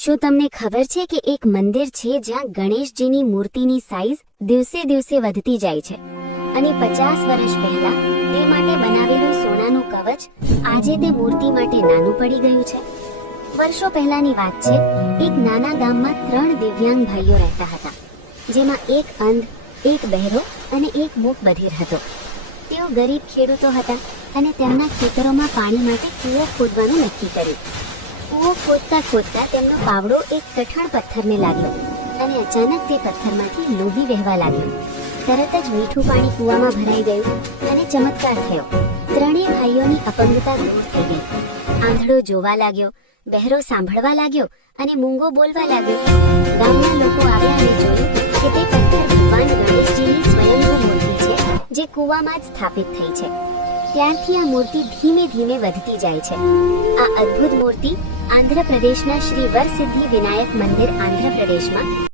શું તમને ખબર છે કે એક મંદિર છે જ્યાં ગણેશજીની મૂર્તિની સાઈઝ દિવસે દિવસે વધતી જાય છે અને 50 વર્ષ પહેલા તે માટે બનાવેલું સોનાનું કવચ આજે તે મૂર્તિ માટે નાનું પડી ગયું છે। વર્ષો પહેલાની વાત છે। એક નાના ગામમાં 3 દિવ્યાંગ ભાઈઓ રહેતા હતા, જેમાં એક અંધ, એક બહેરો અને એક મૂક બધિર હતો। તેઓ ગરીબ ખેડૂતો હતા અને તેમના ખેતરોમાં પાણી માટે કૂવો ખોદવાનું નક્કી કર્યું। કૂવો ખોદતા ખોદતા તેમનો પાવડો એક કઠણ પથ્થરને લાગ્યો અને અચાનક તે પથ્થરમાંથી લોહી વહેવા લાગ્યું। તરત જ મીઠું પાણી કૂવામાં ભરાઈ ગયું અને ચમત્કાર થયો। ત્રણેય ભાઈઓની અપંગતા દૂર થઈ ગઈ। આંધળો જોવા લાગ્યો, બહેરો સાંભળવા લાગ્યો અને મૂંગો બોલવા લાગ્યો। ગામના લોકો આવ્યા અને જોયું કે તે પથ્થર ભગવાન ગણેશજીની સ્વયંભૂ મૂર્તિ છે, જે કૂવામાં જ સ્થાપિત થઈ છે। ત્યારથી આ મૂર્તિ ધીમે ધીમે વધતી જાય છે। આ અદ્ભુત મૂર્તિ આંધ્રપ્રદેશના શ્રી વરસિદ્ધિ વિનાયક મંદિર આંધ્રપ્રદેશમાં